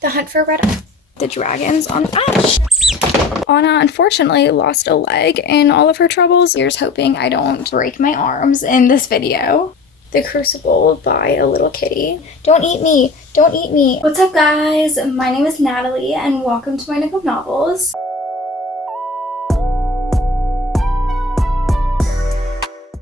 The Hunt for Red the dragons on Ash. Anna unfortunately lost a leg in all of her troubles. Here's hoping I don't break my arms in this video. The Crucible by a Little Kitty. Don't eat me! Don't eat me! What's up guys? My name is Natalie and welcome to my Nook of Novels.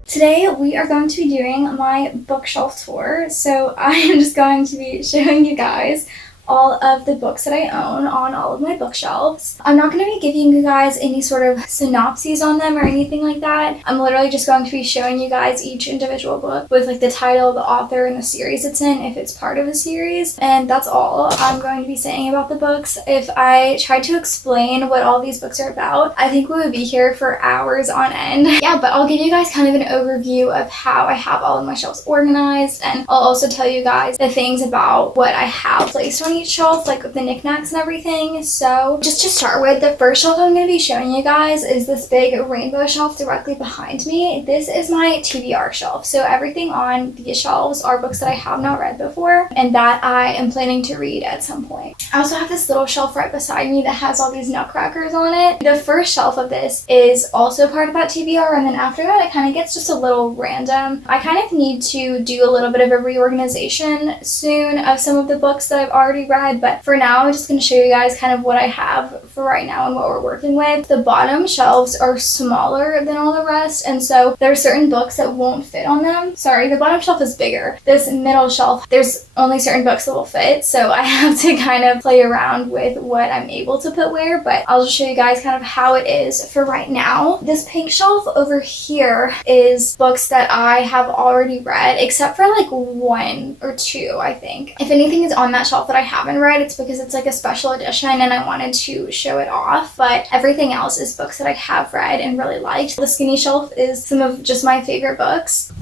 Today we are going to be doing my bookshelf tour. So I am just going to be showing you guys all of the books that I own on all of my bookshelves. I'm not going to be giving you guys any sort of synopses on them or anything like that. I'm literally just going to be showing you guys each individual book with like the title, the author, and the series it's in if it's part of a series. And that's all I'm going to be saying about the books. If I tried to explain what all these books are about, I think we would be here for hours on end. Yeah, but I'll give you guys kind of an overview of how I have all of my shelves organized, and I'll also tell you guys the things about what I have placed on each shelf, like the knickknacks and everything. So just to start with, the first shelf I'm going to be showing you guys is this big rainbow shelf directly behind me. This is my TBR shelf. So everything on these shelves are books that I have not read before and that I am planning to read at some point. I also have this little shelf right beside me that has all these Nutcrackers on it. The first shelf of this is also part of that TBR, and then after that it kind of gets just a little random. I kind of need to do a little bit of a reorganization soon of some of the books that I've already read, but for now I'm just going to show you guys kind of what I have for right now and what we're working with. The bottom shelves are smaller than all the rest, and so there are certain books that won't fit on them. Sorry, the bottom shelf is bigger. This middle shelf, there's only certain books that will fit, so I have to kind of play around with what I'm able to put where, but I'll just show you guys kind of how it is for right now. This pink shelf over here is books that I have already read, except for like one or two, I think. If anything is on that shelf that I haven't read, it's because it's like a special edition and I wanted to show it off, but everything else is books that I have read and really liked. The skinny shelf is some of just my favorite books.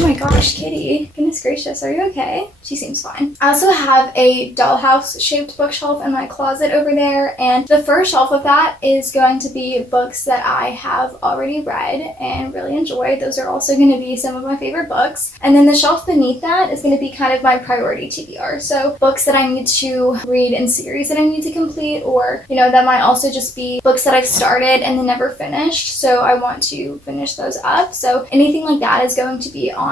Oh my gosh, Kitty. Goodness gracious, are you okay? She seems fine. I also have a dollhouse shaped bookshelf in my closet over there, and the first shelf of that is going to be books that I have already read and really enjoyed. Those are also going to be some of my favorite books. And then the shelf beneath that is going to be kind of my priority TBR. So books that I need to read in series that I need to complete, or, you know, that might also just be books that I've started and then never finished. So I want to finish those up. So anything like that is going to be on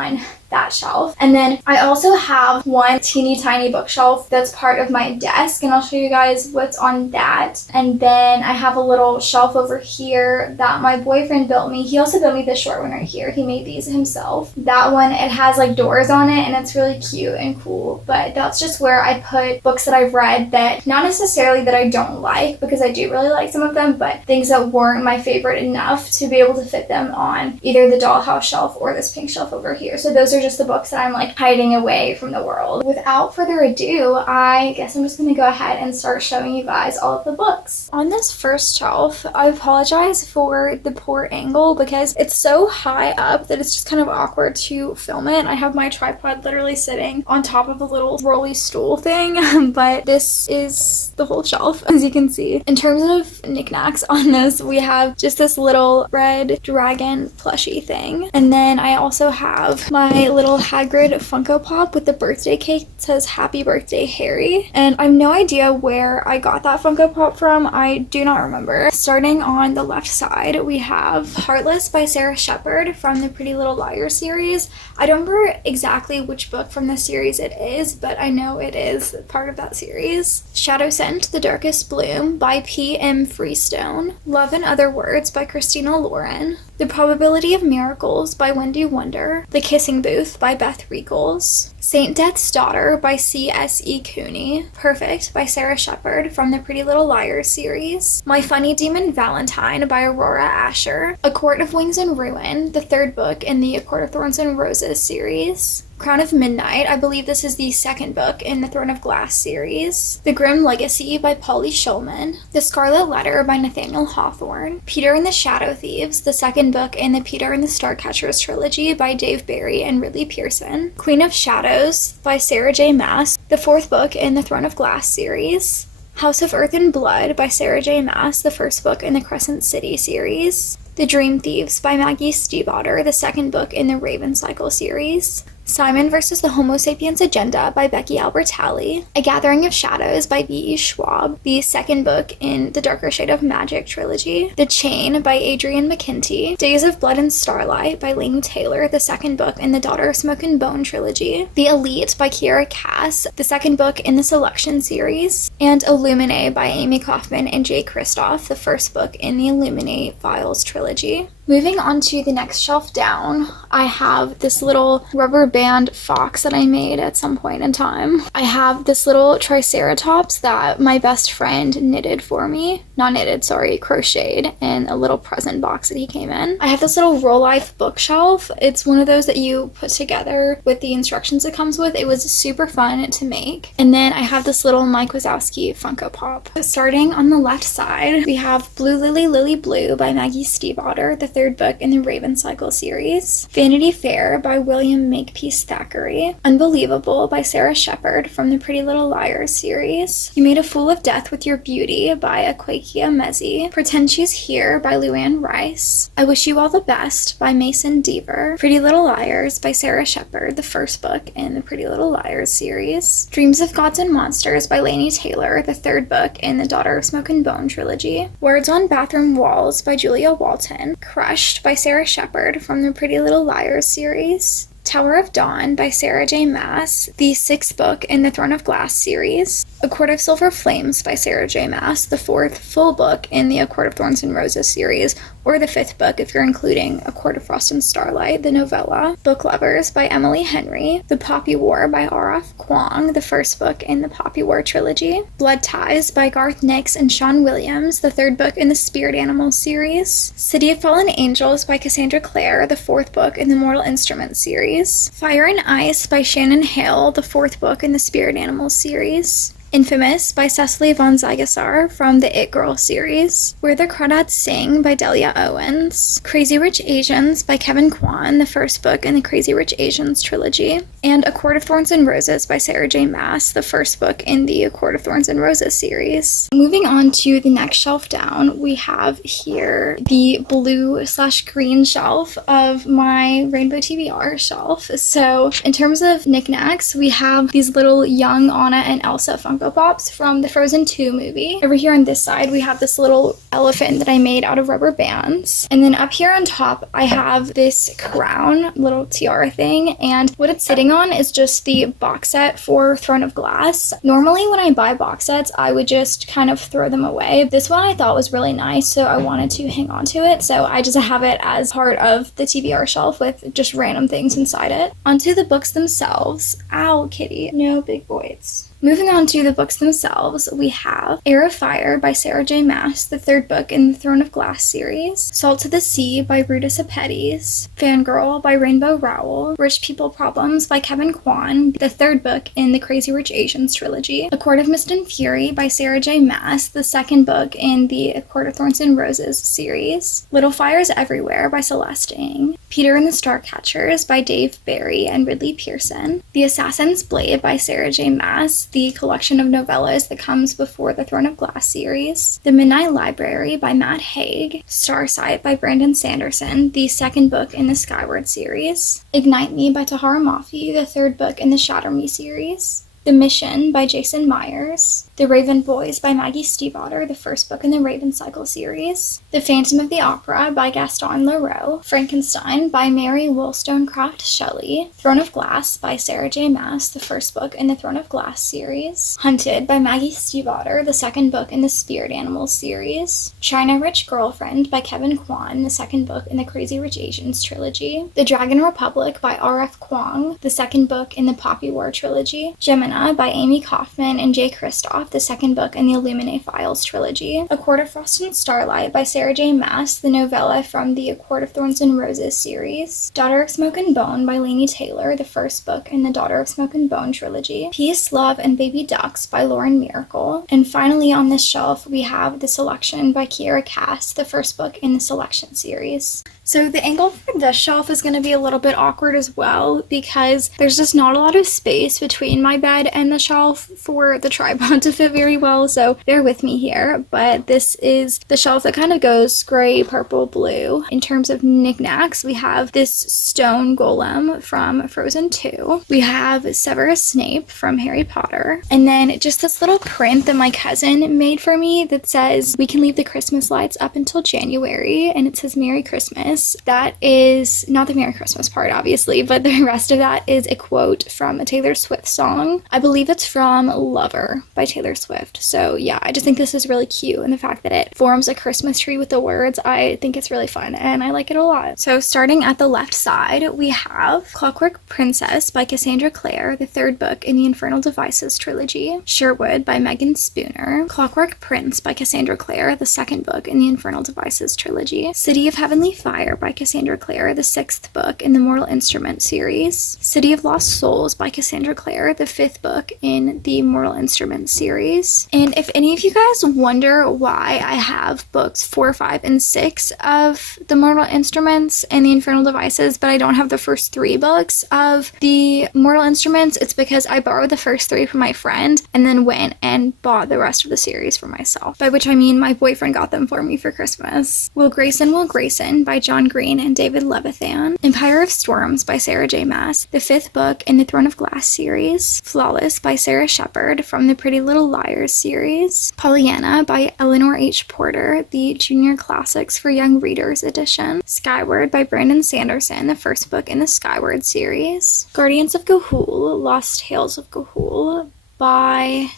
that shelf. And then I also have one teeny tiny bookshelf that's part of my desk, and I'll show you guys what's on that. And then I have a little shelf over here that my boyfriend built me. He also built me this short one right here. He made these himself. That one, it has like doors on it and it's really cute and cool, but that's just where I put books that I've read that, not necessarily that I don't like, because I do really like some of them, but things that weren't my favorite enough to be able to fit them on either the dollhouse shelf or this pink shelf over here. So those are just the books that I'm like hiding away from the world. Without further ado, I guess I'm just going to go ahead and start showing you guys all of the books. On this first shelf, I apologize for the poor angle because it's so high up that it's just kind of awkward to film it. I have my tripod literally sitting on top of a little rolly stool thing, but this is the whole shelf, as you can see. In terms of knickknacks on this, we have just this little red dragon plushie thing, and then I also have my little Hagrid Funko Pop with the birthday cake that says Happy Birthday Harry, and I have no idea where I got that Funko Pop from. I do not remember. Starting on the left side, we have Heartless by Sarah Shepard from the Pretty Little Liars series. I don't remember exactly which book from the series it is, but I know it is part of that series. Shadow Scent, The Darkest Bloom by P.M. Freestone. Love and Other Words by Christina Lauren. The Probability of Miracles by Wendy Wonder. The Kissing Booth by Beth Riegels. Saint Death's Daughter by C.S.E. Cooney. Perfect by Sarah Shepard from the Pretty Little Liars series. My Funny Demon Valentine by Aurora Asher. A Court of Wings and Ruin, the third book in the A Court of Thorns and Roses series. Crown of Midnight, I believe this is the second book in the Throne of Glass series. The Grim Legacy by Polly Shulman. The Scarlet Letter by Nathaniel Hawthorne. Peter and the Shadow Thieves, the second book in the Peter and the Starcatchers trilogy by Dave Barry and Ridley Pearson. Queen of Shadows by Sarah J. Maas, the fourth book in the Throne of Glass series. House of Earth and Blood by Sarah J. Maas, the first book in the Crescent City series. The Dream Thieves by Maggie Stiefvater, the second book in the Raven Cycle series. Simon versus the Homo Sapiens Agenda by Becky Albertalli, A Gathering of Shadows by V.E. Schwab, the second book in the Darker Shade of Magic trilogy, The Chain by Adrienne McKinty, Days of Blood and Starlight by Laini Taylor, the second book in the Daughter of Smoke and Bone trilogy, The Elite by Kiera Cass, the second book in the Selection series, and Illuminate by Amy Kaufman and Jay Kristoff, the first book in the Illuminate Files trilogy. Moving on to the next shelf down, I have this little rubber band fox that I made at some point in time. I have this little triceratops that my best friend knitted for me. Not knitted, sorry, crocheted in a little present box that he came in. I have this little Roll Life bookshelf. It's one of those that you put together with the instructions it comes with. It was super fun to make. And then I have this little Mike Wazowski Funko Pop. Starting on the left side, we have Blue Lily Lily Blue by Maggie Stiefvater, the third book in the Raven Cycle series, Vanity Fair by William Makepeace Thackeray, Unbelievable by Sarah Shepard from the Pretty Little Liars series, You Made a Fool of Death with Your Beauty by Akwakia Mezi, Pretend She's Here by Luann Rice, I Wish You All the Best by Mason Deaver, Pretty Little Liars by Sarah Shepard, the first book in the Pretty Little Liars series, Dreams of Gods and Monsters by Laini Taylor, the third book in the Daughter of Smoke and Bone trilogy, Words on Bathroom Walls by Julia Walton, Crushed by Sarah Shepard from the Pretty Little Liars series, Tower of Dawn by Sarah J. Maas, the sixth book in the Throne of Glass series, A Court of Silver Flames by Sarah J. Maas, the fourth full book in the A Court of Thorns and Roses series, or the fifth book if you're including A Court of Frost and Starlight, the novella, Book Lovers by Emily Henry, The Poppy War by R.F. Kuang, the first book in the Poppy War trilogy, Blood Ties by Garth Nix and Sean Williams, the third book in the Spirit Animals series, City of Fallen Angels by Cassandra Clare, the fourth book in the Mortal Instruments series, Fire and Ice by Shannon Hale, the fourth book in the Spirit Animals series, Infamous by Cecily von Zygasar from the It Girl series, Where the Crawdads Sing by Delia Owens, Crazy Rich Asians by Kevin Kwan, the first book in the Crazy Rich Asians trilogy, and A Court of Thorns and Roses by Sarah J. Maas, the first book in the A Court of Thorns and Roses series. Moving on to the next shelf down, we have here the blue/green shelf of my Rainbow TBR shelf. So in terms of knickknacks, we have these little young Anna and Elsa Funko Pops from the Frozen 2 movie. Over here on this side, we have this little elephant that I made out of rubber bands. And then up here on top, I have this crown, little tiara thing, and what it's sitting on is just the box set for Throne of Glass. Normally when I buy box sets, I would just kind of throw them away. This one I thought was really nice, so I wanted to hang on to it, so I just have it as part of the TBR shelf with just random things inside it. Onto the books themselves. Ow, kitty. No big boys. Moving on to the books themselves, we have Air of Fire by Sarah J. Maas, the third book in the Throne of Glass series, Salt to the Sea by Brutus Apetys, Fangirl by Rainbow Rowell, Rich People Problems by Kevin Kwan, the third book in the Crazy Rich Asians trilogy, A Court of Mist and Fury by Sarah J. Maas, the second book in the A Court of Thorns and Roses series, Little Fires Everywhere by Celeste Ng, Peter and the Starcatchers by Dave Barry and Ridley Pearson, The Assassin's Blade by Sarah J. Maas, the collection of novellas that comes before the Throne of Glass series, The Midnight Library by Matt Haig, Starsight by Brandon Sanderson, the second book in the Skyward series, Ignite Me by Tahara Mafi, the third book in the Shatter Me series, The Mission by Jason Myers, The Raven Boys by Maggie Stiefvater, the first book in the Raven Cycle series, The Phantom of the Opera by Gaston Leroux, Frankenstein by Mary Wollstonecraft Shelley, Throne of Glass by Sarah J. Maas, the first book in the Throne of Glass series, Hunted by Maggie Stiefvater, the second book in the Spirit Animals series, China Rich Girlfriend by Kevin Kwan, the second book in the Crazy Rich Asians trilogy, The Dragon Republic by R.F. Kuang, the second book in the Poppy War trilogy, Gemini by Amy Kaufman and Jay Kristoff, the second book in the Illuminate Files trilogy, A Court of Frost and Starlight by Sarah J. Maas, the novella from the A Court of Thorns and Roses series, Daughter of Smoke and Bone by Laini Taylor, the first book in the Daughter of Smoke and Bone trilogy, Peace, Love, and Baby Ducks by Lauren Miracle, and finally on this shelf we have The Selection by Kiera Cass, the first book in the Selection series. So the angle for this shelf is going to be a little bit awkward as well because there's just not a lot of space between my bed and the shelf for the tripod to fit very well, so bear with me here. But this is the shelf that kind of goes gray, purple, blue. In terms of knickknacks, we have this stone golem from Frozen 2. We have Severus Snape from Harry Potter. And then just this little print that my cousin made for me that says, "We can leave the Christmas lights up until January," and it says Merry Christmas. That is not the Merry Christmas part, obviously, but the rest of that is a quote from a Taylor Swift song. I believe it's from Lover by Taylor Swift. So yeah, I just think this is really cute, and the fact that it forms a Christmas tree with the words, I think it's really fun and I like it a lot. So starting at the left side, we have Clockwork Princess by Cassandra Clare, the third book in the Infernal Devices trilogy. Sherwood by Megan Spooner. Clockwork Prince by Cassandra Clare, the second book in the Infernal Devices trilogy. City of Heavenly Fire by Cassandra Clare, the sixth book in the Mortal Instrument series. City of Lost Souls by Cassandra Clare, the fifth book in the Mortal Instrument series. And if any of you guys wonder why I have books 4, 5, and 6 of the Mortal Instruments and the Infernal Devices, but I don't have the first 3 books of the Mortal Instruments, it's because I borrowed the first 3 from my friend and then went and bought the rest of the series for myself. By which I mean my boyfriend got them for me for Christmas. Will Grayson by John Green and David Levithan. Empire of Storms by Sarah J. Maas, the 5th book in the Throne of Glass series. Flawless by Sarah Shepard from the Pretty Little Liars series. Pollyanna by Eleanor H. Porter, the Junior Classics for Young Readers edition. Skyward by Brandon Sanderson, the first book in the Skyward series. Guardians of Ga'Hoole, Lost Tales of Ga'Hoole by...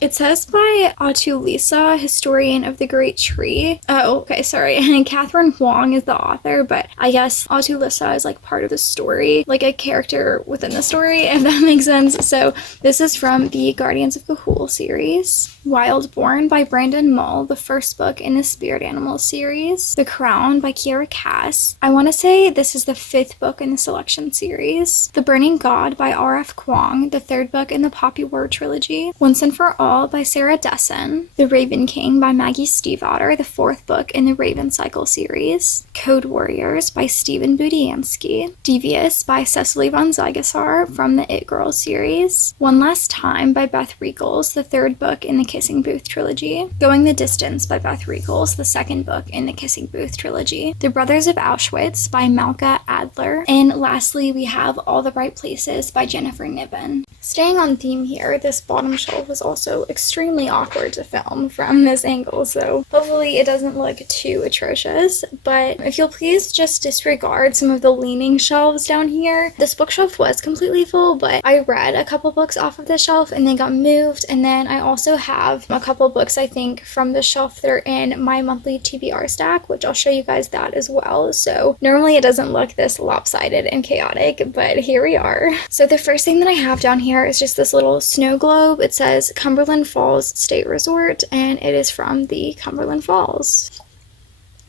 It says by Atulisa, historian of the Great Tree. Oh, okay, sorry. And Catherine Huang is the author, but I guess Atulisa is like part of the story, like a character within the story, if that makes sense. So this is from the Guardians of Ga'Hoole series. Wildborn by Brandon Mull, the first book in the Spirit Animals series. The Crown by Kiera Cass. I want to say this is the 5th book in the Selection series. The Burning God by R.F. Kuang, the 3rd book in the Poppy War trilogy. Once and for All by Sarah Dessen. The Raven King by Maggie Stiefvater, the 4th book in the Raven Cycle series. Code Warriors by Stephen Budiansky. Devious by Cecily von Zygasar from the It Girl series. One Last Time by Beth Reekles, the 3rd book in the Kissing Booth trilogy. Going the Distance by Beth Reekles, the 2nd book in the Kissing Booth trilogy. The Brothers of Auschwitz by Malka Adler. And lastly, we have All the Right Places by Jennifer Niven. Staying on theme here, this bottom shelf is also extremely awkward to film from this angle, so hopefully it doesn't look too atrocious. But if you'll please just disregard some of the leaning shelves down here. This bookshelf was completely full, but I read a couple books off of the shelf and they got moved, and then I also have a couple books I think from the shelf that are in my monthly TBR stack, which I'll show you guys that as well. So normally it doesn't look this lopsided and chaotic, but here we are. So the first thing that I have down here is just this little snow globe. It says Cumberland Falls State Resort, and it is from the Cumberland Falls.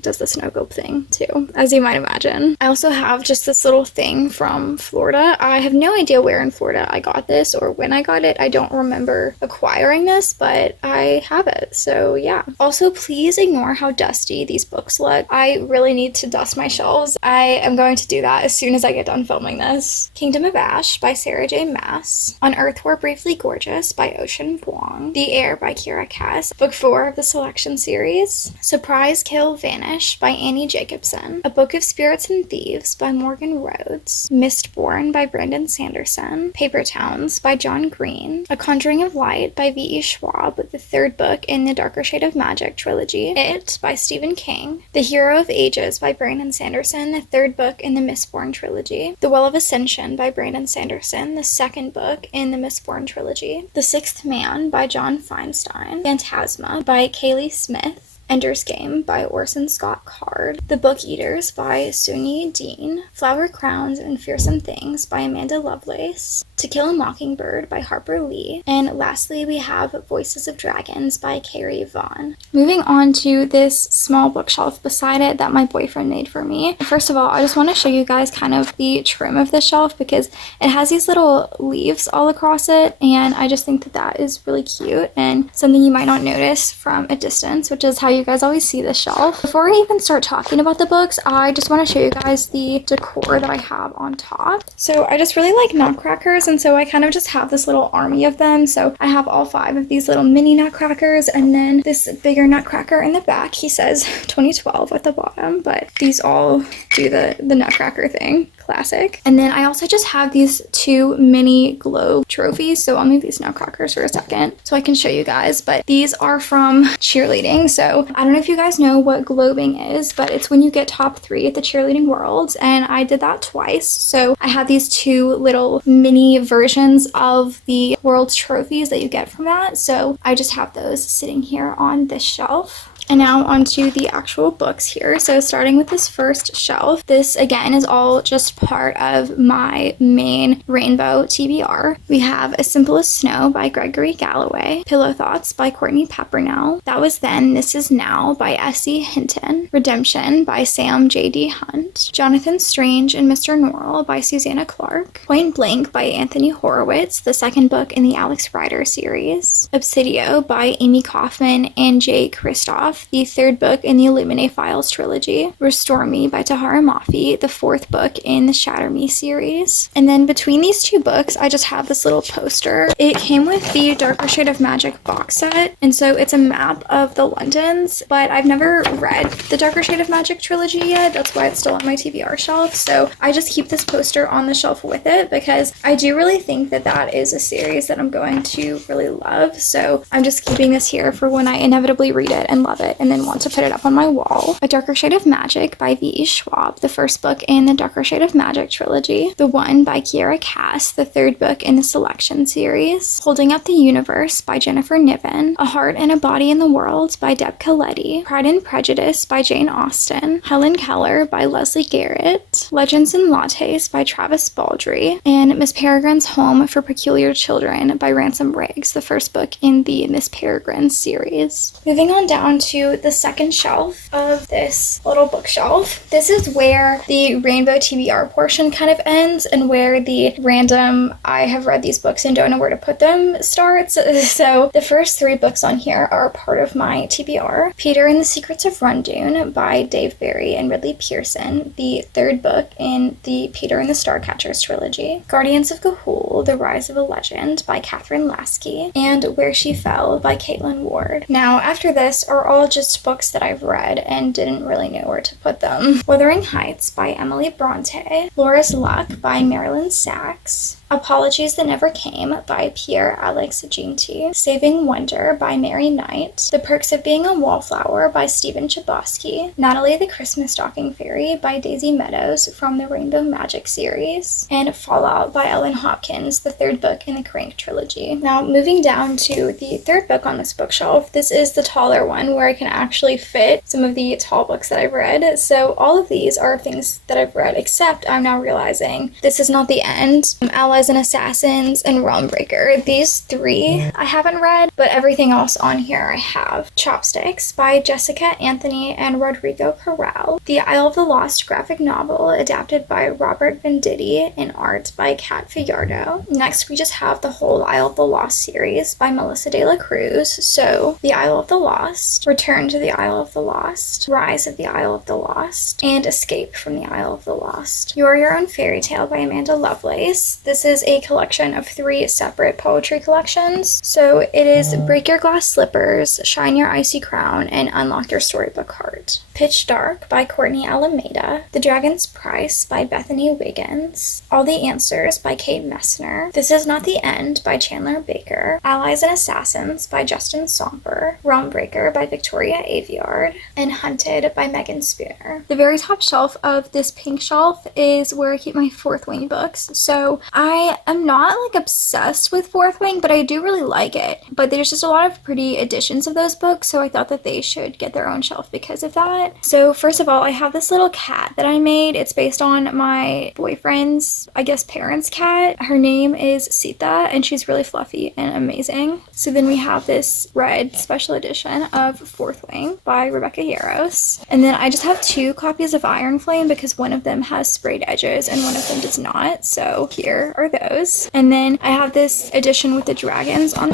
Does the snow globe thing too, as you might imagine. I also have just this little thing from Florida. I have no idea where in Florida I got this or when I got it. I don't remember acquiring this, but I have it, so yeah. Also, please ignore how dusty these books look. I really need to dust my shelves. I am going to do that as soon as I get done filming this. Kingdom of Ash by Sarah J. Maas. On Earth We're Briefly Gorgeous by Ocean Vuong. The Air by Kiera Cass. Book 4 of the Selection series. Surprise Kill Vanish by Annie Jacobson. A Book of Spirits and Thieves by Morgan Rhodes. Mistborn by Brandon Sanderson. Paper Towns by John Green. A Conjuring of Light by V.E. Schwab, the 3rd book in the Darker Shade of Magic trilogy. It by Stephen King. The Hero of Ages by Brandon Sanderson, the 3rd book in the Mistborn trilogy. The Well of Ascension by Brandon Sanderson, the 2nd book in the Mistborn trilogy. The Sixth Man by John Feinstein. Phantasma by Kaylee Smith. Ender's Game by Orson Scott Card. The Book Eaters by Sunyi Dean. Flower Crowns and Fearsome Things by Amanda Lovelace. To Kill a Mockingbird by Harper Lee. And lastly, we have Voices of Dragons by Carrie Vaughn. Moving on to this small bookshelf beside it that my boyfriend made for me. First of all, I just want to show you guys kind of the trim of the shelf because it has these little leaves all across it, and I just think that that is really cute and something you might not notice from a distance, which is how you guys always see this shelf. Before I even start talking about the books, I just want to show you guys the decor that I have on top. So I just really like Nutcrackers, and so I kind of just have this little army of them. So I have all 5 of these little mini Nutcrackers, and then this bigger Nutcracker in the back. He says 2012 at the bottom, but these all do the Nutcracker thing. Classic. And then I also just have these 2 mini globe trophies. So I'll move these Nutcrackers for a second so I can show you guys. But these are from cheerleading. So I don't know if you guys know what globing is, but it's when you get top 3 at the cheerleading worlds. And I did that twice. So I have these 2 little mini versions of the world's trophies that you get from that. So I just have those sitting here on this shelf. And now onto the actual books here. So starting with this first shelf, this again is all just part of my main rainbow TBR. We have As Simple as Snow by Gregory Galloway, Pillow Thoughts by Courtney Peppernell, That Was Then, This Is Now by S.E. Hinton, Redemption by Sam J.D. Hunt, Jonathan Strange and Mr. Norrell by Susanna Clark, Point Blank by Anthony Horowitz, the second book in the Alex Rider series, Obsidio by Amy Kaufman and Jay Kristoff, the third book in the Illuminae Files trilogy, Restore Me by Tahara Mafi, the fourth book in the Shatter Me series. And then between these 2 books, I just have this little poster. It came with the Darker Shade of Magic box set, and so it's a map of the Londons, but I've never read the Darker Shade of Magic trilogy yet. That's why it's still on my TBR shelf. So I just keep this poster on the shelf with it because I do really think that that is a series that I'm going to really love. So I'm just keeping this here for when I inevitably read it and love it and then want to put it up on my wall. A Darker Shade of Magic by V.E. Schwab, the first book in the Darker Shade of Magic trilogy. The One by Kiera Cass, the third book in the Selection series. Holding Up the Universe by Jennifer Niven. A Heart and a Body in the World by Deb Coletti. Pride and Prejudice by Jane Austen. Helen Keller by Leslie Garrett. Legends and Lattes by Travis Baldry. And Miss Peregrine's Home for Peculiar Children by Ransom Riggs, the first book in the Miss Peregrine series. Moving on down to the second shelf of this little bookshelf. This is where the rainbow TBR portion kind of ends and where the random I have read these books and don't know where to put them starts. So the first 3 books on here are part of my TBR. Peter and the Secrets of Rundoon by Dave Barry and Ridley Pearson, the third book in the Peter and the Starcatchers trilogy. Guardians of Ga'Hoole, The Rise of a Legend by Catherine Lasky, and Where She Fell by Caitlin Ward. Now after this are all just books that I've read and didn't really know where to put them. Wuthering Heights by Emily Bronte, Laura's Luck by Marilyn Sachs, Apologies That Never Came by Pierre Alex Ginty, Saving Wonder by Mary Knight, The Perks of Being a Wallflower by Stephen Chbosky, Natalie the Christmas Stocking Fairy by Daisy Meadows from the Rainbow Magic series, and Fallout by Ellen Hopkins, the third book in the Crank trilogy. Now moving down to the third book on this bookshelf, this is the taller one where I can actually fit some of the tall books that I've read. So all of these are things that I've read, except I'm now realizing this is not the end. Allies and Assassins and Realm Breaker. These 3 I haven't read, but everything else on here I have. Chopsticks by Jessica Anthony and Rodrigo Corral. The Isle of the Lost graphic novel adapted by Robert Venditti and art by Kat Fajardo. Next we just have the whole Isle of the Lost series by Melissa de la Cruz. So The Isle of the Lost, Return to the Isle of the Lost, Rise of the Isle of the Lost, and Escape from the Isle of the Lost. You're Your Own Fairy Tale by Amanda Lovelace. This is a collection of 3 separate poetry collections. So it is Break Your Glass Slippers, Shine Your Icy Crown, and Unlock Your Storybook Heart. Pitch Dark by Courtney Alameda, The Dragon's Price by Bethany Wiggins, All the Answers by Kate Messner, This Is Not the End by Chandler Baker, Allies and Assassins by Justin Somper, Realm Breaker by Victoria Aveyard, and Hunted by Megan Spooner. The very top shelf of this pink shelf is where I keep my Fourth Wing books. So I am not like obsessed with Fourth Wing, but I do really like it. But there's just a lot of pretty editions of those books, so I thought that they should get their own shelf because of that. So first of all, I have this little cat that I made. It's based on my boyfriend's, I guess, parents' cat. Her name is Sita, and she's really fluffy and amazing. So then we have this red special edition of Fourth Wing by Rebecca Yarros. And then I just have 2 copies of Iron Flame because one of them has sprayed edges and one of them does not. So here are those. And then I have this edition with the dragons on.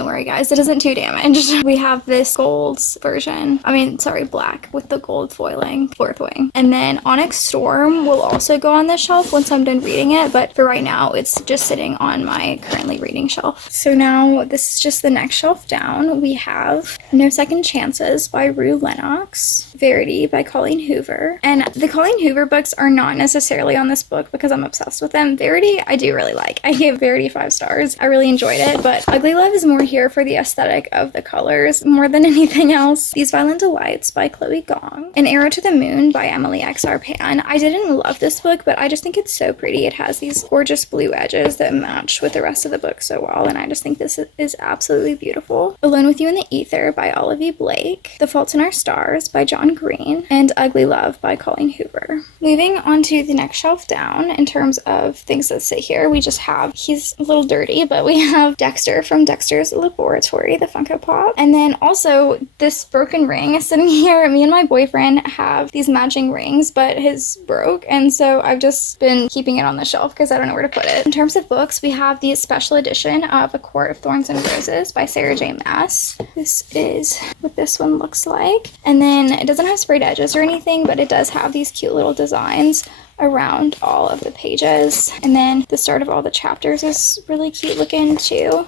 don't worry guys, it isn't too damaged. We have this gold version. I mean, sorry, black with the gold foiling, fourth wing. And then Onyx Storm will also go on this shelf once I'm done reading it, but for right now, it's just sitting on my currently reading shelf. So now this is just the next shelf down. We have No Second Chances by Rue Lennox, Verity by Colleen Hoover. And the Colleen Hoover books are not necessarily on this book because I'm obsessed with them. Verity, I do really like. I gave Verity 5 stars. I really enjoyed it, but Ugly Love is more here for the aesthetic of the colors more than anything else. These Violent Delights by Chloe Gong. An Arrow to the Moon by Emily X.R. Pan. I didn't love this book, but I just think it's so pretty. It has these gorgeous blue edges that match with the rest of the book so well, and I just think this is absolutely beautiful. Alone with You in the Ether by Olivia Blake. The Fault in Our Stars by John Green. And Ugly Love by Colleen Hoover. Moving on to the next shelf down, in terms of things that sit here, we just have, he's a little dirty, but we have Dexter from Dexter's Laboratory, the Funko Pop. And then also this broken ring is sitting here. Me and my boyfriend have these matching rings, but his broke, and so I've just been keeping it on the shelf because I don't know where to put it. In terms of books, we have the special edition of A Court of Thorns and Roses by Sarah J. Maas. This is what this one looks like. And then it doesn't have sprayed edges or anything, but it does have these cute little designs around all of the pages. And then the start of all the chapters is really cute looking too.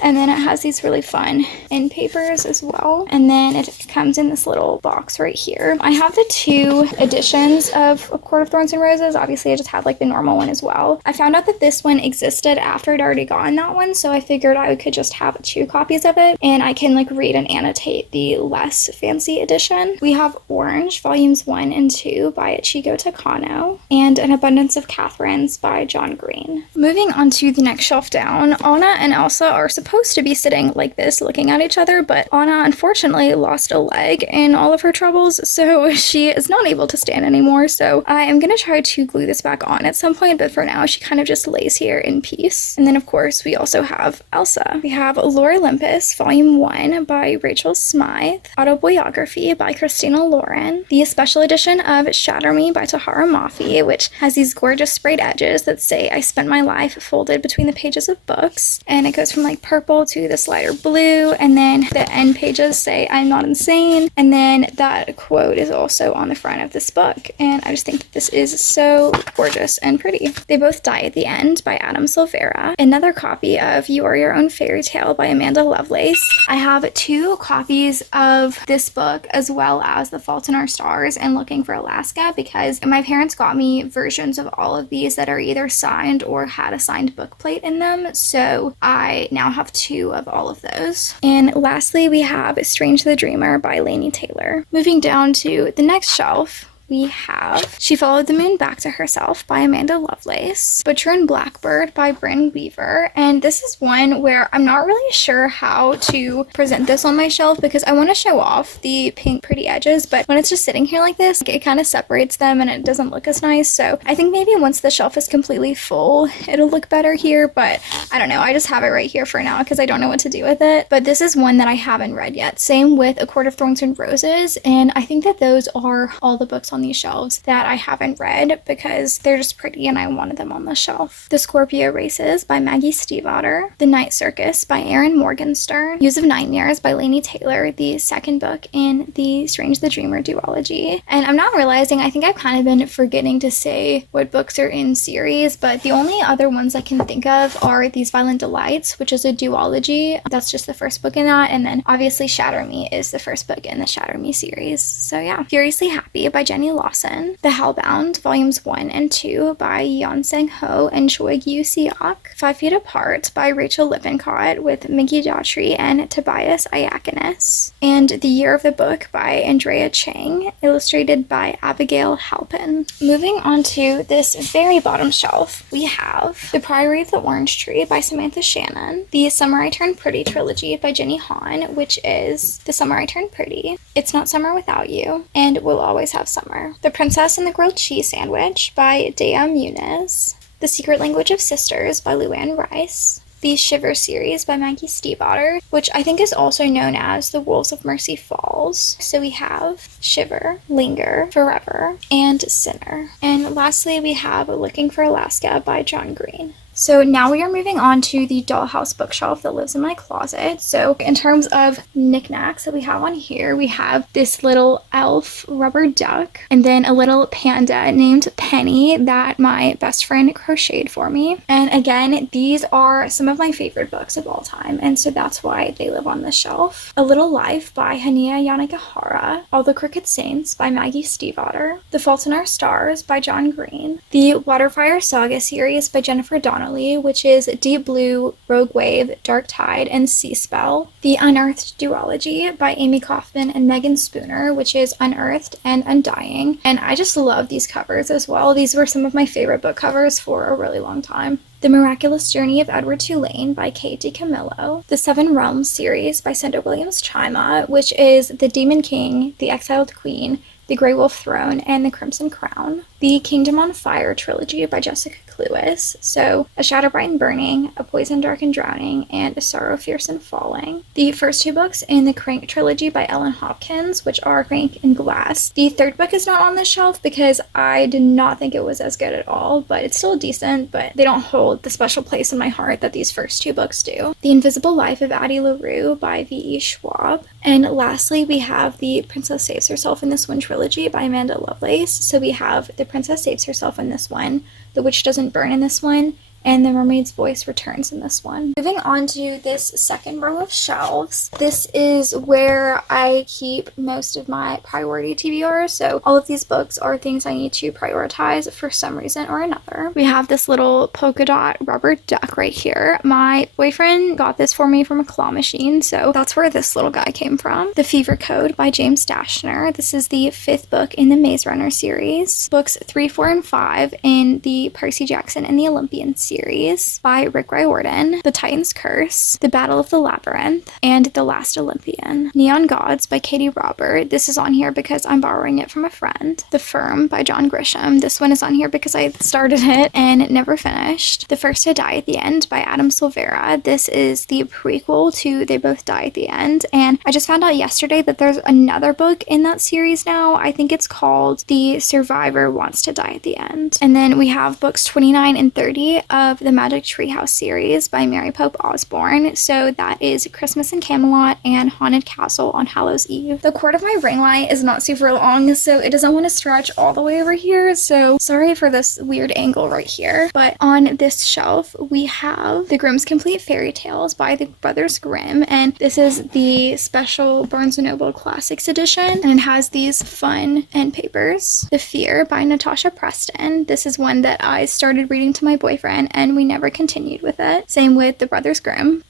And then it has these really fun end papers as well. And then it comes in this little box right here. I have the 2 editions of A Court of Thorns and Roses. Obviously, I just have like the normal one as well. I found out that this one existed after I'd already gotten that one, so I figured I could just have 2 copies of it, and I can like read and annotate the less fancy edition. We have Orange, volumes 1 and 2 by Ichigo Takano, and An Abundance of Catherines by John Green. Moving on to the next shelf down, Anna and Elsa are supposed to be sitting like this looking at each other, but Anna unfortunately lost a leg in all of her troubles, so she is not able to stand anymore. So I am gonna try to glue this back on at some point, but for now she kind of just lays here in peace. And then of course we also have Elsa. We have Lore Olympus volume 1 by Rachel Smythe, Autobiography by Christina Lauren, the special edition of Shatter Me by Tahara Mafi, which has these gorgeous sprayed edges that say I spent my life folded between the pages of books, and it goes from like purple to this lighter blue, and then the end pages say I'm not insane, and then that quote is also on the front of this book, and I just think that this is so gorgeous and pretty. They Both Die at the End by Adam Silvera, another copy of You Are Your Own Fairy Tale by Amanda Lovelace. I have 2 copies of this book as well as The Fault in Our Stars and Looking for Alaska, because my parents got me versions of all of these that are either signed or had a signed book plate in them, so I now have 2 of all of those. And lastly, we have Strange the Dreamer by Laini Taylor. Moving down to the next shelf, we have She Followed the Moon Back to Herself by Amanda Lovelace, Butcher and Blackbird by Bryn Weaver, and this is one where I'm not really sure how to present this on my shelf because I want to show off the pink pretty edges, but when it's just sitting here like this, it kind of separates them and it doesn't look as nice. So I think maybe once the shelf is completely full, it'll look better here, but I don't know. I just have it right here for now because I don't know what to do with it. But this is one that I haven't read yet. Same with A Court of Thorns and Roses, and I think that those are all the books on these shelves that I haven't read because they're just pretty and I wanted them on the shelf. The Scorpio Races by Maggie Stiefvater, The Night Circus by Erin Morgenstern, Use of Nightmares by Laini Taylor, the second book in the Strange the Dreamer duology. And I'm not realizing, I think I've kind of been forgetting to say what books are in series, but the only other ones I can think of are These Violent Delights, which is a duology. That's just the first book in that, and then obviously Shatter Me is the first book in the Shatter Me series. So yeah, Furiously Happy by Jenny Lawson, The Hellbound, volumes 1 and 2 by Yeon Sang-ho and Choi Gyu-seok, 5 Feet Apart by Rachel Lippincott with Mickey Daughtry and Tobias Iakonis, and The Year of the Book by Andrea Chang, illustrated by Abigail Halpin. Moving on to this very bottom shelf, we have The Priory of the Orange Tree by Samantha Shannon, the Summer I Turned Pretty trilogy by Jenny Han, which is The Summer I Turned Pretty, It's Not Summer Without You, and We'll Always Have Summer. The Princess and the Grilled Cheese Sandwich by Dea Muniz, The Secret Language of Sisters by Luann Rice, the Shiver series by Maggie Stiefvater, which I think is also known as The Wolves of Mercy Falls. So we have Shiver, Linger, Forever, and Sinner. And lastly, we have Looking for Alaska by John Green. So now we are moving on to the Dollhouse Bookshelf that lives in my closet. So in terms of knickknacks that we have on here, we have this little elf rubber duck and then a little panda named Penny that my best friend crocheted for me. And again, these are some of my favorite books of all time, and so that's why they live on this shelf. A Little Life by Hania Yanagihara, All the Crooked Saints by Maggie Stiefvater, The Fault in Our Stars by John Green, the Waterfire Saga series by Jennifer Donnelly, which is Deep Blue, Rogue Wave, Dark Tide, and Sea Spell, The Unearthed Duology by Amy Kaufman and Megan Spooner, which is Unearthed and Undying, and I just love these covers as well. These were some of my favorite book covers for a really long time. The Miraculous Journey of Edward Tulane by Kate DiCamillo, the Seven Realms series by Senda Williams Chima, which is The Demon King, The Exiled Queen, The Grey Wolf Throne, and The Crimson Crown, the Kingdom on Fire trilogy by Jessica Cluess, so A Shadow Bright and Burning, A Poison Dark and Drowning, and A Sorrow Fierce and Falling. The first two books in the Crank trilogy by Ellen Hopkins, which are Crank and Glass. The third book is not on this shelf because I did not think it was as good at all, but it's still decent, but they don't hold the special place in my heart that these first two books do. The Invisible Life of Addie LaRue by V.E. Schwab. And lastly, we have The Princess Saves Herself in This One trilogy by Amanda Lovelace. So we have The Princess Saves Herself in this one, The Witch Doesn't Burn in this one, and The Mermaid's Voice Returns in this one. Moving on to this second row of shelves, this is where I keep most of my priority TBRs, so all of these books are things I need to prioritize for some reason or another. We have this little polka dot rubber duck right here. My boyfriend got this for me from a claw machine, so that's where this little guy came from. The Fever Code by James Dashner. This is the fifth book in the Maze Runner series. Books 3, 4, and 5 in the Percy Jackson and the Olympian series by Rick Riordan, The Titan's Curse, The Battle of the Labyrinth, and The Last Olympian. Neon Gods by Katie Robert. This is on here because I'm borrowing it from a friend. The Firm by John Grisham. This one is on here because I started it and never finished. The First to Die at the End by Adam Silvera. This is the prequel to They Both Die at the End, and I just found out yesterday that there's another book in that series now. I think it's called The Survivor Wants to Die at the End. And then we have books 29 and 30 of the Magic Treehouse series by Mary Pope Osborne. So that is Christmas in Camelot and Haunted Castle on Hallows Eve. The cord of my ring light is not super long, so it doesn't want to stretch all the way over here, so sorry for this weird angle right here. But on this shelf we have The Grimm's Complete Fairy Tales by the Brothers Grimm, and this is the special Barnes & Noble Classics edition, and it has these fun end papers. The Fear by Natasha Preston. This is one that I started reading to my boyfriend and we never continued with it. Same with the Brothers Grimm.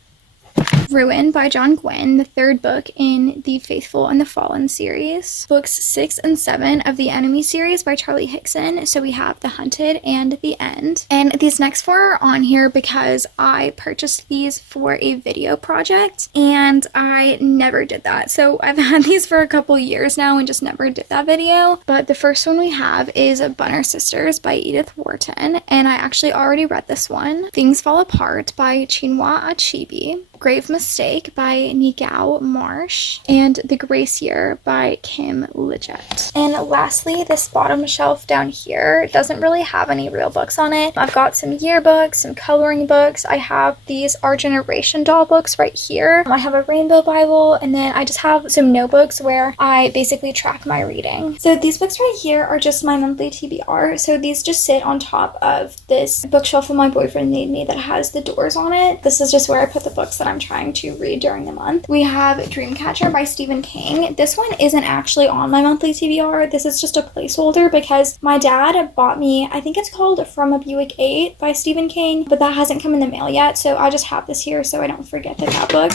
Ruin by John Gwynne, the third book in the Faithful and the Fallen series. Books 6 and 7 of the Enemy series by Charlie Hickson. So we have The Hunted and The End. And these next four are on here because I purchased these for a video project and I never did that. So I've had these for a couple years now and just never did that video. But the first one we have is Bunner Sisters by Edith Wharton, and I actually already read this one. Things Fall Apart by Chinua Achebe. Grave Mistake by Nigao Marsh, and The Grace Year by Kim Liggett. And lastly, this bottom shelf down here doesn't really have any real books on it. I've got some yearbooks, some coloring books. I have these Our Generation doll books right here. I have a rainbow Bible, and then I just have some notebooks where I basically track my reading. So these books right here are just my monthly TBR. So these just sit on top of this bookshelf that my boyfriend made me that has the doors on it. This is just where I put the books that I'm trying to read during the month. We have Dreamcatcher by Stephen King. This one isn't actually on my monthly TBR. This is just a placeholder because my dad bought me, I think it's called From a Buick 8 by Stephen King, but that hasn't come in the mail yet, so I just have this here so I don't forget that that book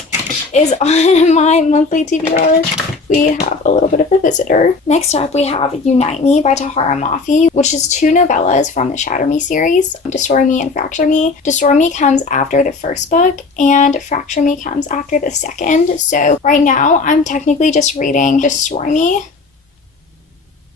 is on my monthly TBR. We have a little bit of a visitor. Next up, we have Unite Me by Tahara Mafi, which is two novellas from the Shatter Me series, Destroy Me and Fracture Me. Destroy Me comes after the first book, and Fracture Me comes after the second. So right now, I'm technically just reading Destroy Me.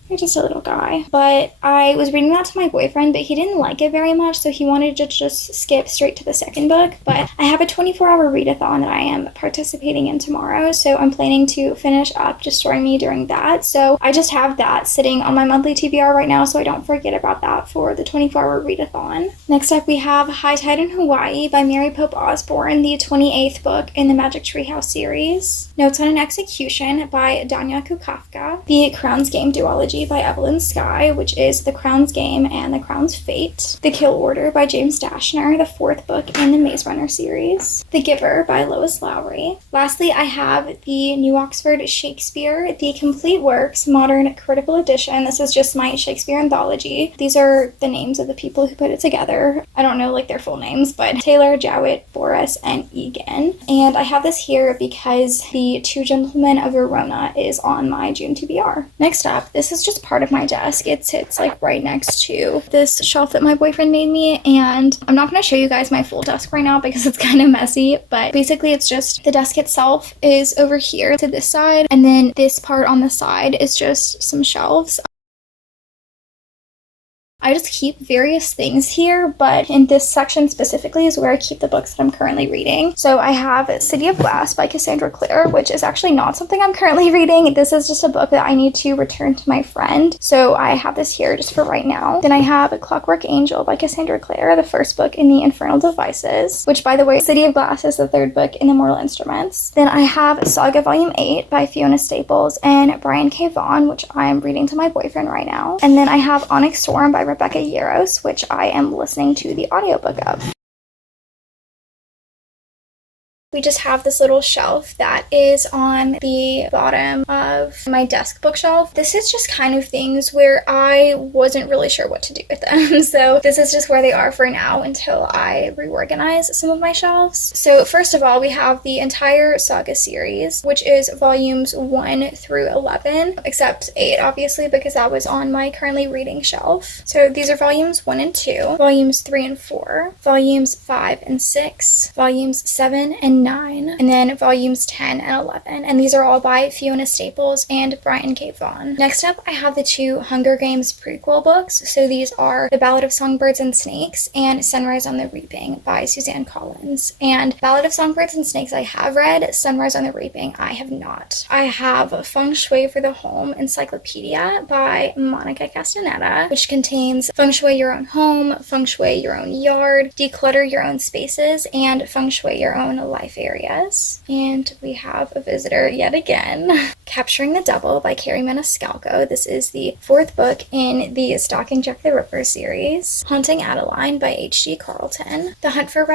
You're just a little guy. But I was reading that to my boyfriend, but he didn't like it very much, so he wanted to just skip straight to the second book. But I have a 24-hour readathon that I am participating in tomorrow, so I'm planning to finish up Destroy Me during that. So I just have that sitting on my monthly TBR right now, so I don't forget about that for the 24-hour readathon. Next up, we have High Tide in Hawaii by Mary Pope Osborne, the 28th book in the Magic Treehouse series. Notes on an Execution by Danya Kukafka. The Crown's Game duology by Evelyn Skye, which is The Crown's Game and The Crown's Fate. The Kill Order by James Dashner, the 4th book in the Maze Runner series. The Giver by Lois Lowry. Lastly, I have the New Oxford Shakespeare, the Complete Works Modern Critical Edition. This is just my Shakespeare anthology. These are the names of the people who put it together. I don't know like their full names, but Taylor, Jowett, Boris, and Egan. And I have this here because the Two Gentlemen of Verona is on my June TBR. Next up, this is just part of my desk. It sits like right next to this shelf that my boyfriend made me, and I'm not going to show you guys my full desk right now because it's kind of messy, but basically it's just the desk itself is over here to this side, and then this part on the side is just some shelves. I just keep various things here, but in this section specifically is where I keep the books that I'm currently reading. So I have City of Glass by Cassandra Clare, which is actually not something I'm currently reading. This is just a book that I need to return to my friend. So I have this here just for right now. Then I have A Clockwork Angel by Cassandra Clare, the 1st book in the Infernal Devices, which, by the way, City of Glass is the 3rd book in the Mortal Instruments. Then I have Saga Volume 8 by Fiona Staples and Brian K. Vaughan, which I am reading to my boyfriend right now. And then I have Onyx Storm by Rebecca Yarros, which I am listening to the audiobook of. We just have this little shelf that is on the bottom of my desk bookshelf. This is just kind of things where I wasn't really sure what to do with them. So this is just where they are for now until I reorganize some of my shelves. So first of all, we have the entire Saga series, which is volumes 1 through 11, except 8 obviously because that was on my currently reading shelf. So these are volumes 1 and 2, volumes 3 and 4, volumes 5 and 6, volumes 7 and 9, and then volumes 10 and 11, and these are all by Fiona Staples and Brian K. Vaughan. Next up, I have the 2 Hunger Games prequel books. So these are The Ballad of Songbirds and Snakes and Sunrise on the Reaping by Suzanne Collins. And Ballad of Songbirds and Snakes I have read, Sunrise on the Reaping I have not. I have Feng Shui for the Home Encyclopedia by Monica Castaneda, which contains Feng Shui Your Own Home, Feng Shui Your Own Yard, Declutter Your Own Spaces, and Feng Shui Your Own Life areas. And we have a visitor yet again. Capturing the Devil by Carrie Maniscalco. This is the 4th book in the Stalking Jack the Ripper series. Haunting Adeline by H.G. Carlton. The Hunt for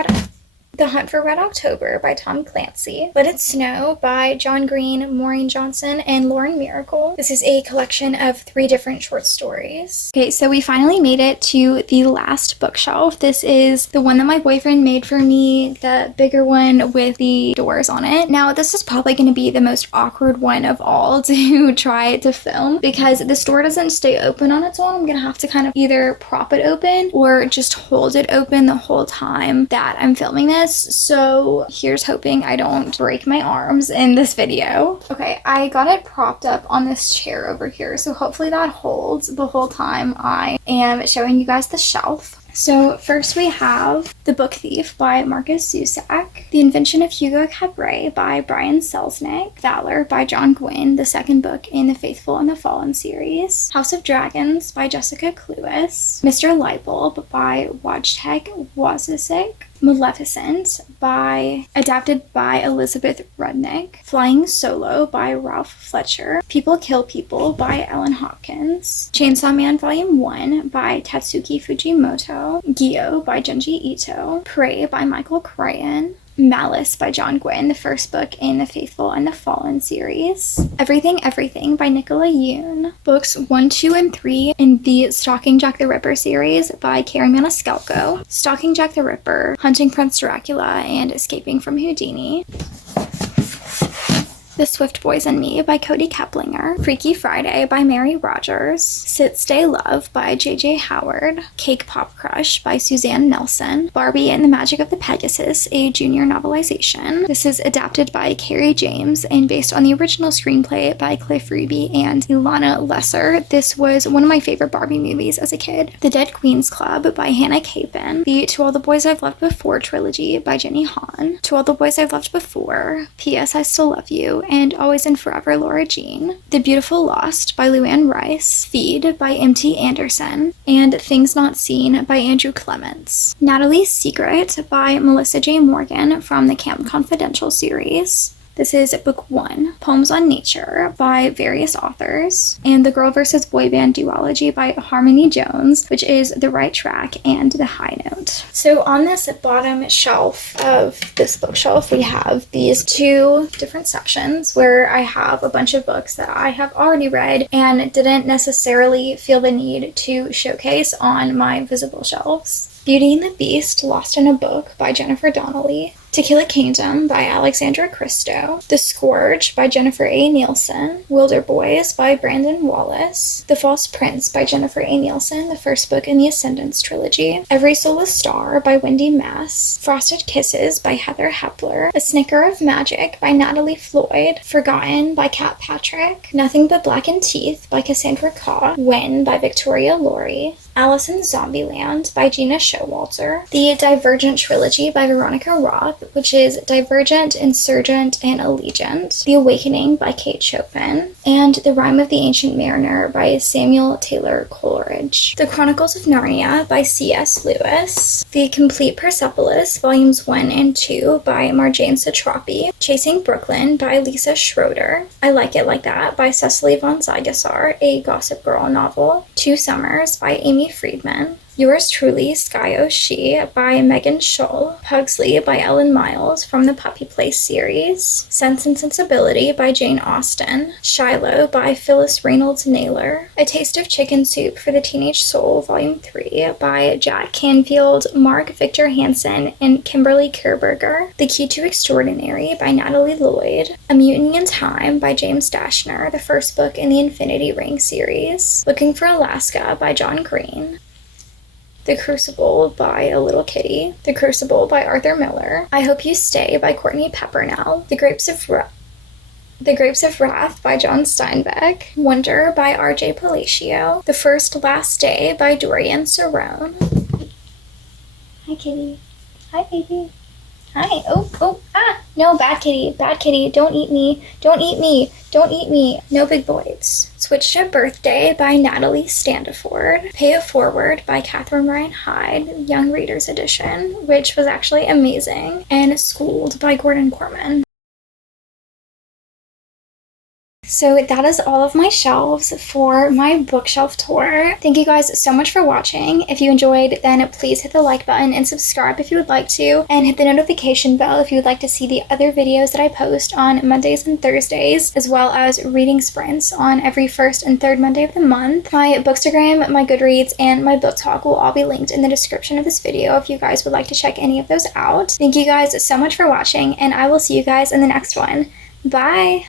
Red October by Tom Clancy. Let It Snow by John Green, Maureen Johnson, and Lauren Miracle. This is a collection of 3 different short stories. Okay, so we finally made it to the last bookshelf. This is the one that my boyfriend made for me, the bigger one with the doors on it. Now, this is probably going to be the most awkward one of all to try to film because this door doesn't stay open on its own. I'm going to have to kind of either prop it open or just hold it open the whole time that I'm filming this. So here's hoping I don't break my arms in this video. Okay, I got it propped up on this chair over here, so hopefully that holds the whole time I am showing you guys the shelf. So first we have The Book Thief by Marcus Zusak, The Invention of Hugo Cabret by Brian Selznick, Valor by John Gwynne, the 2nd book in the Faithful and the Fallen series, House of Dragons by Jessica Cluess, Mr. Lightbulb by Wojtek Wazisek, Maleficent adapted by Elizabeth Rudnick, Flying Solo by Ralph Fletcher, People Kill People by Ellen Hopkins, Chainsaw Man Volume 1 by Tatsuki Fujimoto, Gyo by Junji Ito, Prey by Michael Crichton, Malice by John Gwynne, the 1st book in the Faithful and the Fallen series, Everything Everything by Nicola Yoon, books 1, 2, and 3 in the Stalking Jack the Ripper series by Carrie Maniscalco, Stalking Jack the Ripper, Hunting Prince Dracula, and Escaping from Houdini. The Swift Boys and Me by Cody Keplinger, Freaky Friday by Mary Rogers, Sit Stay Love by J.J. Howard, Cake Pop Crush by Suzanne Nelson, Barbie and the Magic of the Pegasus, a junior novelization. This is adapted by Carrie James and based on the original screenplay by Cliff Ruby and Ilana Lesser. This was one of my favorite Barbie movies as a kid. The Dead Queens Club by Hannah Capin, the To All the Boys I've Loved Before trilogy by Jenny Han, To All the Boys I've Loved Before, P.S. I Still Love You, and Always and Forever Laura Jean, The Beautiful Lost by Luann Rice, Feed by M.T. Anderson, and Things Not Seen by Andrew Clements. Natalie's Secret by Melissa J. Morgan from the Camp Confidential series. This is book 1, Poems on Nature by various authors, and The Girl vs. Boy Band Duology by Harmony Jones, which is The Right Track and The High Note. So on this bottom shelf of this bookshelf, we have these 2 different sections where I have a bunch of books that I have already read and didn't necessarily feel the need to showcase on my visible shelves. Beauty and the Beast, Lost in a Book by Jennifer Donnelly, To Kill a Kingdom by Alexandra Christo, The Scourge by Jennifer A. Nielsen, Wilder Boys by Brandon Wallace, The False Prince by Jennifer A. Nielsen, the first book in the Ascendance trilogy, Every Soul a Star by Wendy Mass, Frosted Kisses by Heather Hepler, A Snicker of Magic by Natalie Floyd, Forgotten by Kat Patrick, Nothing But Blackened Teeth by Cassandra Kaw, When by Victoria Laurie, Alice in Zombieland by Gina Showalter, The Divergent Trilogy by Veronica Roth, which is Divergent, Insurgent, and Allegiant, The Awakening by Kate Chopin, and The Rime of the Ancient Mariner by Samuel Taylor Coleridge, The Chronicles of Narnia by C.S. Lewis, The Complete Persepolis, Volumes 1 and 2 by Marjane Satrapi, Chasing Brooklyn by Lisa Schroeder, I Like It Like That by Cecily von Zygasar, a Gossip Girl novel, Two Summers by Amy Friedman, Yours Truly, Sky O'Shea by Megan Scholl, Pugsley by Ellen Miles from the Puppy Place series, Sense and Sensibility by Jane Austen, Shiloh by Phyllis Reynolds Naylor, A Taste of Chicken Soup for the Teenage Soul, Volume 3 by Jack Canfield, Mark Victor Hansen, and Kimberly Kerberger, The Key to Extraordinary by Natalie Lloyd, A Mutiny in Time by James Dashner, the first book in the Infinity Ring series, Looking for Alaska by John Green, The Crucible by A Little Kitty, The Crucible by Arthur Miller, I Hope You Stay by Courtney Peppernell, The Grapes of Wrath by John Steinbeck, Wonder by R.J. Palacio, The First Last Day by Dorian Cerrone. Hi, kitty. Hi, baby. Hi. No, bad kitty, don't eat me, no big boys. Switched to Birthday by Natalie Standiford, Pay It Forward by Catherine Ryan Hyde, Young Readers Edition, which was actually amazing, and Schooled by Gordon Corman. So that is all of my shelves for my bookshelf tour. Thank you guys so much for watching. If you enjoyed, then please hit the like button and subscribe if you would like to, and hit the notification bell if you would like to see the other videos that I post on Mondays and Thursdays, as well as reading sprints on every first and third Monday of the month. My Bookstagram, my Goodreads, and my book talk will all be linked in the description of this video if you guys would like to check any of those out. Thank you guys so much for watching, and I will see you guys in the next one. Bye!